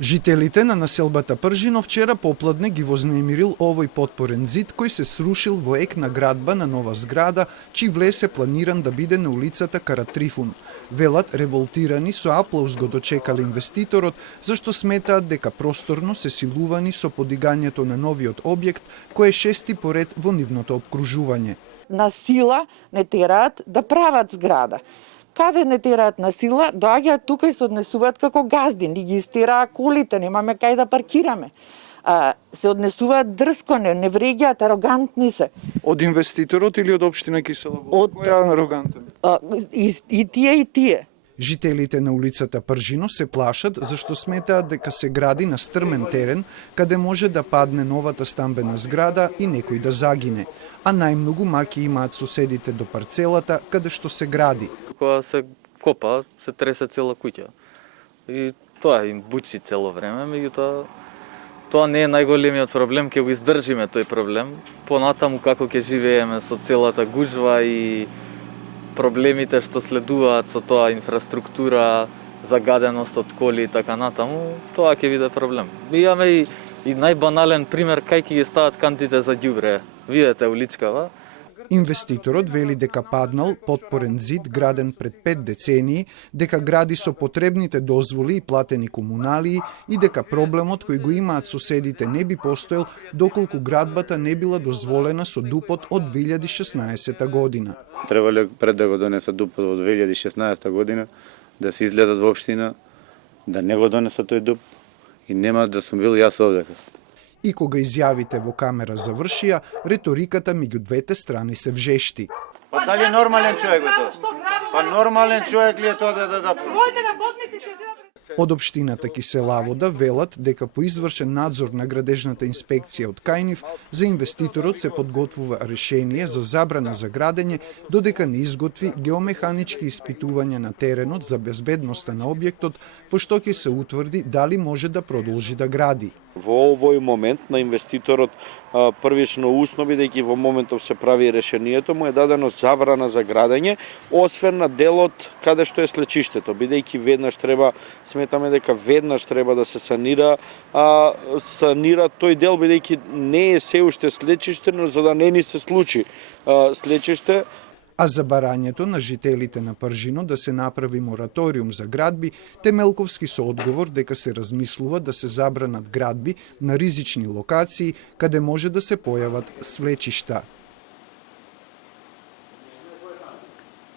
Жителите на населбата Пржино вчера попладне ги вознемирил овој потпорен зид кој се срушил во ек на градба на нова зграда, чиј влез е планиран да биде на улицата Каратрифун. Велат револтирани со аплауз го дочекале инвеститорот, зашто сметаат дека просторно се силувани со подигањето на новиот објект кој е шести поред во нивното обкружување. На сила не тераат да прават зграда. Каде не тераат на сила, доаѓаат тука и се однесуваат како газди, ни ги истераа колите, немаме кај да паркираме. Се однесуваат дрско, не вреѓаат, арогантни се. Од инвеститорот или од општина Киселово? Кој е арогантен? И тие. Жителите на улицата Пржино се плашат зашто сметаат дека се гради на стрмен терен каде може да падне новата стамбена зграда и некој да загине, а најмногу маки имаат соседите до парцелата каде што се гради. Кога се копа, се тресе цела куќа. И тоа им бучи цело време, меѓутоа тоа не е најголемиот проблем, ќе го издржиме тој проблем. Понатаму како ќе живееме со целата гужва и проблемите што следуваат со тоа, инфраструктура, загаденост од коли и така натаму, тоа ќе биде проблем. Имаме и најбанален пример кај ќе ги стават кантите за ѓубре. Видете уличкава. Инвеститорот вели дека паднал потпорен зид граден пред 5 децении, дека гради со потребните дозволи и платени комуналии и дека проблемот кој го имаат соседите не би постоел доколку градбата не била дозволена со ДУП-от од 2016 година. Требале пред да го донесат ДУП-от во 2016 година, да се излезат во општина, да не го донесат тој ДУП и нема да сум бил јас овде. И кога изјавите во камера завршија, реториката меѓу двете страни се вжешти. Па дали е нормален човек бе тоа? Па нормален човек ли е тоа да Од општината Киселавода велат дека по извршен надзор на градежната инспекција од Кајнив, за инвеститорот се подготвува решение за забрана за градење додека не изготви геомеханички испитувања на теренот за безбедноста на објектот, пошто ќе се утврди дали може да продолжи да гради. Во овој момент на инвеститорот првично усно, бидејќи во моментов се прави решението, му е дадено забрана за градење, освен на делот каде што е слечиштето, бидејќи сметаме дека веднаш треба да се санира тој дел, бидејќи не е се уште слечиште, но за да не ни се случи слечиште. А за барањето на жителите на Пржино да се направи мораториум за градби, Темелковски со одговор дека се размислува да се забранат градби на ризични локации каде може да се појават свлечишта.